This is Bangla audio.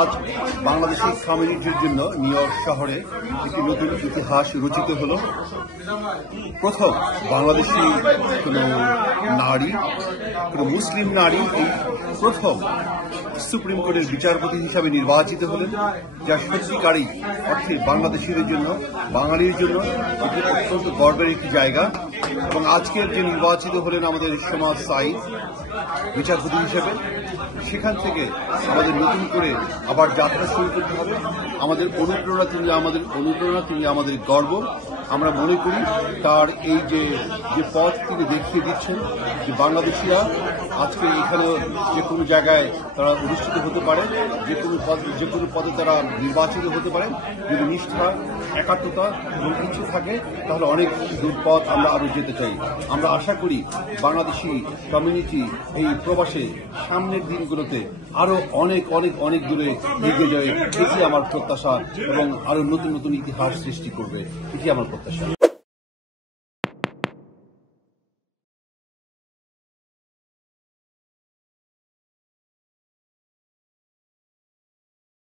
আজ বাংলাদেশি কমিউনিটির জন্য নিউ ইয়র্ক শহরে একটি নতুন ইতিহাস রচিত হল। প্রথম বাংলাদেশি কোন নারী, কোন মুসলিম নারী এই প্রথম সুপ্রিম কোর্টের বিচারপতি হিসাবে নির্বাচিত হলেন, যা সত্যিকারই অর্থে বাংলাদেশিদের জন্য, বাঙালির জন্য এটি অত্যন্ত গর্বের একটি জায়গা। এবং আজকের যে নির্বাচিত হলেন আমাদের সমাজ সাইদ বিচারপতি হিসেবে, সেখান থেকে আমাদের নতুন করে আবার যাত্রা শুরু করতে হবে। আমাদের অনুপ্রেরণা তিনি আমাদের গর্ব। আমরা মনে করি তার এই যে পথ তিনি দেখিয়ে দিচ্ছেন, যে বাংলাদেশিরা আজকে এখানে যে কোনো জায়গায় তারা অধিষ্ঠিত হতে পারে, যে কোনো পদে তারা নির্বাচিত হতে পারে, যদি নিষ্ঠা, একাত্মতা এবং ইচ্ছে থাকে, তাহলে অনেক দূর পথ আমরা আরো যেতে চাই। আমরা আশা করি বাংলাদেশি কমিউনিটি এই প্রবাসে সামনের দিনগুলোতে আরো অনেক অনেক অনেক দূরে এগিয়ে যাবে, এটি আমার প্রত্যাশা, এবং আরো নতুন নতুন ইতিহাস সৃষ্টি করবে, এটি আমার প্রত্যাশা।